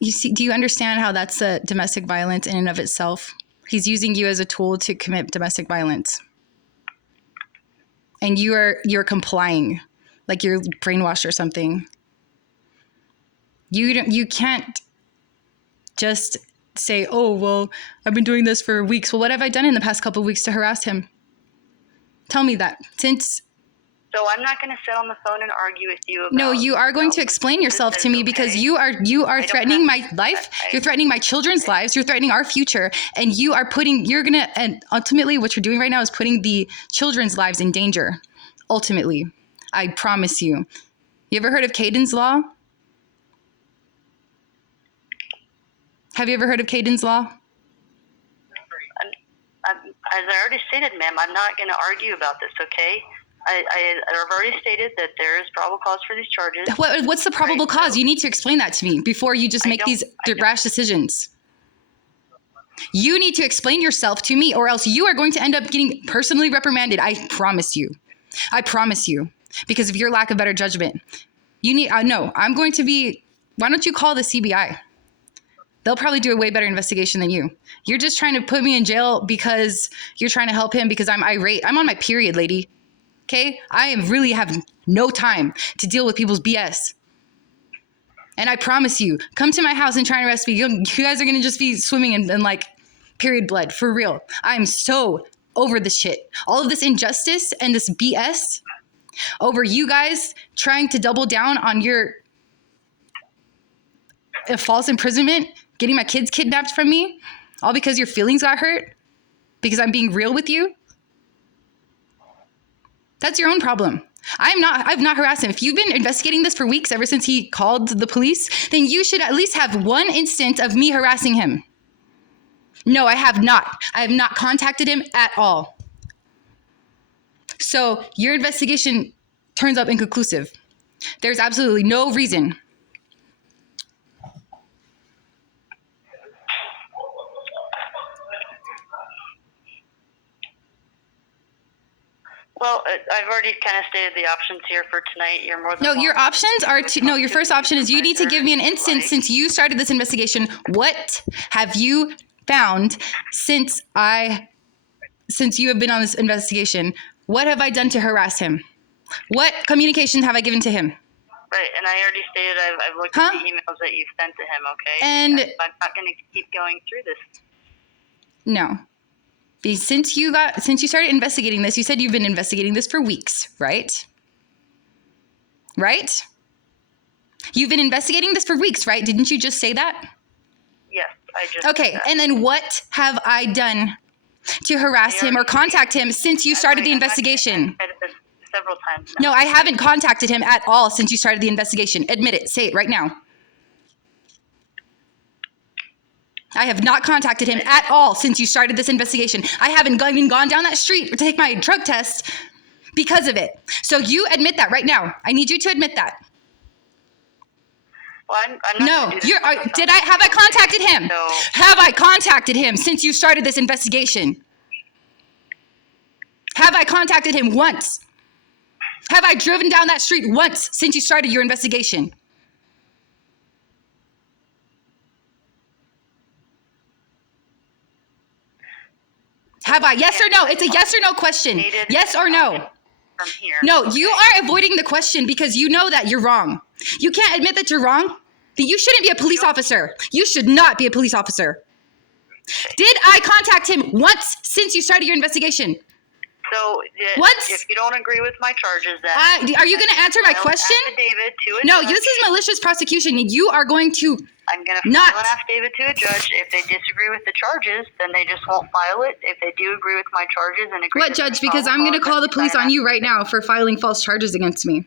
you see, do you understand how that's a domestic violence in and of itself? He's using you as a tool to commit domestic violence. And you're complying like you're brainwashed or something. You can't just say, oh, well, I've been doing this for weeks. Well, what have I done in the past couple of weeks to harass him? Tell me that. So I'm not going to sit on the phone and argue with you about... No, you are going to explain yourself to me because you are threatening my life. You're threatening my children's lives. You're threatening our future. And and ultimately what you're doing right now is putting the children's lives in danger. Ultimately, I promise you. You ever heard of Cadence Law? Have you ever heard of Cadence Law? As I already stated, ma'am, I'm not going to argue about this, okay? I've already stated that there is probable cause for these charges. What's the probable cause? You need to explain that to me before you just make these rash decisions. You need to explain yourself to me, or else you are going to end up getting personally reprimanded. I promise you. I promise you. Because of your lack of better judgment. No, I'm going to be, why don't you call the CBI? They'll probably do a way better investigation than you. You're just trying to put me in jail because you're trying to help him because I'm irate. I'm on my period, lady. Okay? I really have no time to deal with people's BS. And I promise you, come to my house and try and arrest me. You guys are going to just be swimming in like period blood. For real. I'm so over this shit. All of this injustice and this BS over you guys trying to double down on your false imprisonment, getting my kids kidnapped from me, all because your feelings got hurt, because I'm being real with you. That's your own problem. I've not harassed him. If you've been investigating this for weeks, ever since he called the police, then you should at least have one instance of me harassing him. No, I have not. I have not contacted him at all. So your investigation turns up inconclusive. There's absolutely no reason. Well, I've already kind of stated the options here for tonight. You're more than No, your options are to, no, your first option is you need to give me an instance since you started this investigation. What have you found since you have been on this investigation? What have I done to harass him? What communications have I given to him? Right, and I already stated I've looked at the emails that you've sent to him, okay? And I'm not going to keep going through this. No. Since you started investigating this, you said you've been investigating this for weeks, right? Right? You've been investigating this for weeks, right? Didn't you just say that? Yes, I just Okay, said that. and then what have I done to harass him or contact him since you started the investigation? I've said this several times now. No, I haven't contacted him at all since you started the investigation. Admit it. Say it right now. I have not contacted him at all since you started this investigation. I haven't even gone down that street to take my drug test because of it. So you admit that right now. I need you to admit that. Well, I'm not No, have I contacted him? So, have I contacted him since you started this investigation? Have I contacted him once? Have I driven down that street once since you started your investigation? Have I? Yes or no? It's a yes or no question. Yes or no? From here. No, you are avoiding the question because you know that you're wrong. You can't admit that you're wrong. That you shouldn't be a police officer. You should not be a police officer. Did I contact him once since you started your investigation? So, Once? if you don't agree with my charges, then... Are you going to answer my question? Affidavit to a No, judge. this is malicious prosecution. You are going to I'm going to not... file an affidavit to a judge. If they disagree with the charges, then they just won't file it. If they do agree with my charges and agree... What, Judge? Because I'm going to call the police on you right now for filing false charges against me.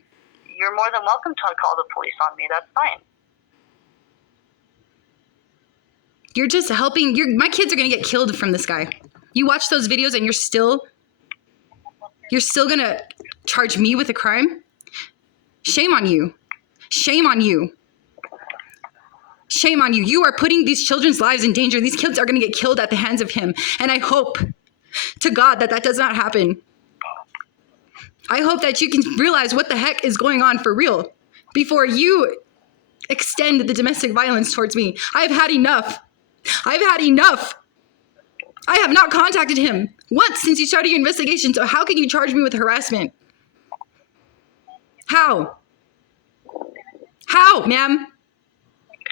You're more than welcome to call the police on me. That's fine. You're just helping. My kids are going to get killed from this guy. You watch those videos and you're still going to charge me with a crime? Shame on you. Shame on you. Shame on you. You are putting these children's lives in danger. These kids are going to get killed at the hands of him. And I hope to God that does not happen. I hope that you can realize what the heck is going on for real before you extend the domestic violence towards me. I've had enough. I've had enough. I have not contacted him once since you started your investigation, so how can you charge me with harassment? How? How, ma'am?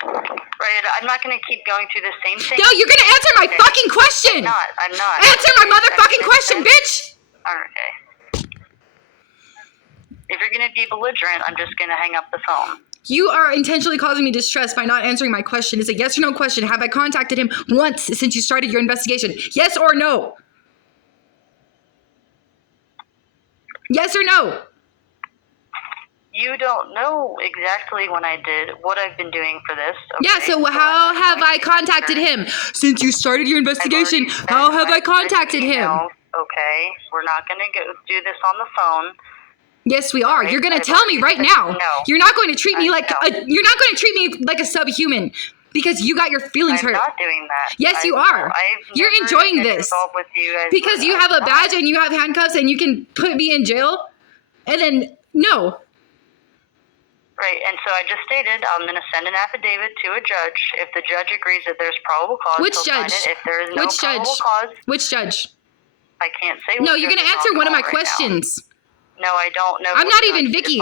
Right, I'm not going to keep going through the same thing. No, you're going to answer my fucking question. I'm not. Answer my motherfucking question, bitch. Okay. If you're going to be belligerent, I'm just going to hang up the phone. You are intentionally causing me distress by not answering my question. It's a yes or no question. Have I contacted him once since you started your investigation? Yes or no? Yes or no? You don't know exactly when I did what I've been doing for this. Okay? Yeah, so how have I contacted him? Since you started your investigation, how have I contacted him? Okay, we're not going to go do this on the phone. Yes, we are. You're going to tell me right now. No. You're not going to treat me like you're not going to treat me like a subhuman because you got your feelings hurt. I'm not doing that. Yes, you are. You're enjoying this with you because you have a badge and you have handcuffs and you can put me in jail. And then no. Right, and so I just stated I'm going to send an affidavit to a judge. If the judge agrees that there's probable cause, which he'll judge? sign it. If there is no which probable judge? cause, which judge? I can't say. No, you're going to answer one of my questions. No, I don't know. I'm not even Vicky.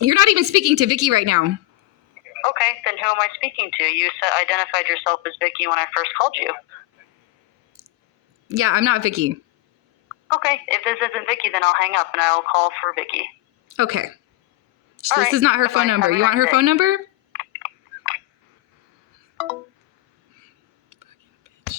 You're not even speaking to Vicky right now. Okay, then who am I speaking to? You identified yourself as Vicky when I first called you. Yeah, I'm not Vicky. Okay, if this isn't Vicky, then I'll hang up and I'll call for Vicky. Okay. So All this right, is not her phone number. You want her phone number?